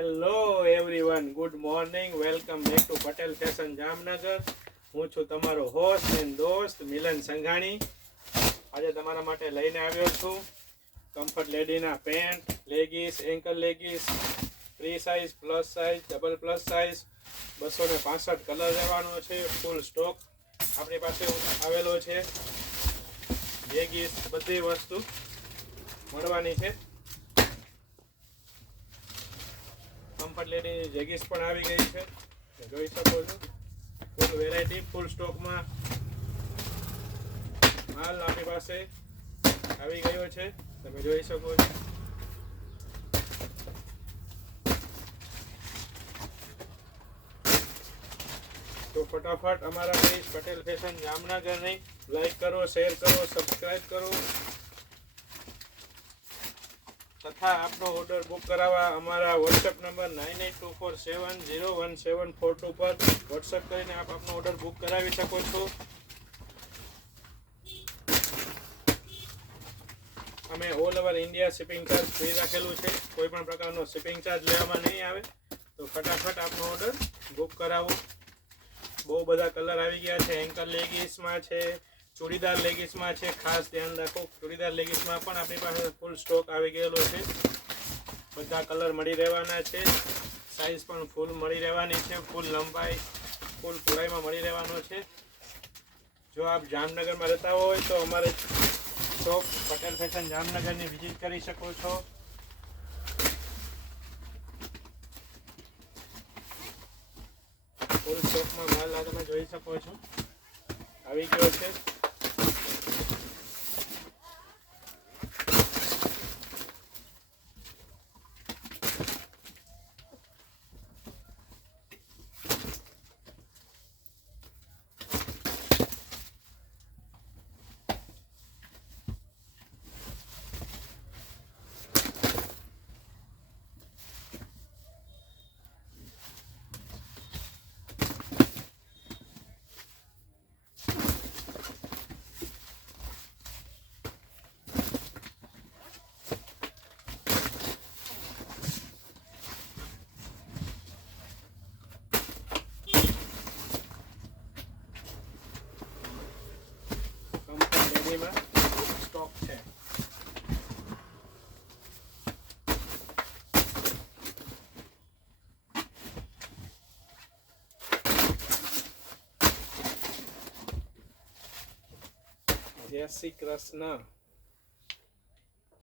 Hello everyone, good morning. Welcome back to Patel fashion Jamnagar. હું છું તમારો હોસ્ટ એન્ડ દોસ્ત મિલન સંઘાણી. આજે તમારા માટે લઈને આવ્યો છું કમ્ફર્ટ લેડીના pant, leggings, ankle leggings, free size, plus size, double plus size, 265 colour રહેવાનો છે. ફૂલ સ્ટોક આપણી પાસે આવેલો છે. લેગીસ બધી વસ્તુ મળવાની છે. કમ્ફર્ટ લેડીની જેગીસ પણ આવી ગઈ છે, જોઈ શકો છો. ફૂલ વેરાયટી, ફૂલ સ્ટોકમાં માલ આપણી પાસે આવી ગયો છે, તમે જોઈ શકો છો. તો ફટાફટ અમારા પેજ પટેલ ફેશન જામનગરને લાઈક કરો, શેર કરો, સબસ્ક્રાઈબ કરો તથા આપનો ઓર્ડર બુક કરાવવા અમારા વોટ્સએપ નંબર 9824701742 પર વોટ્સએપ કરીને આપ આપનો ઓર્ડર બુક કરાવી શકો છો. અમે all over India shipping charge free રાખેલું છે. કોઈ પણ પ્રકારનો શિપિંગ ચાર્જ લેવામાં નહીં આવે. તો ફટાફટ આપનો ઓર્ડર બુક કરાવો. બહુ બધા કલર આવી ગયા છે. એન્કલ લેગીસમાં છે, ચૂડીદાર લેગીસમાં છે. ખાસ ધ્યાન રાખો, ચૂડીદાર લેગીસમાં પણ આપણી પાસે ફૂલ સ્ટોક આવી ગયેલો છે. બધા કલર મળી રહેવાના છે. સાઇઝ પણ ફૂલ મળી રહેવાની છે. ફૂલ લંબાઈ, ફૂલ પહોળાઈમાં મળી રહેવાનો છે. જો આપ જામનગરમાં રહેતા હોય તો અમારે શોપ પટેલ ફેશન જામનગરની વિઝિટ કરી શકો છો. ફૂલ સ્ટોકમાં માલ તમે જોઈ શકો છો, આવી ગયો છે. સ્ટોક છે. જય શ્રી કૃષ્ણ.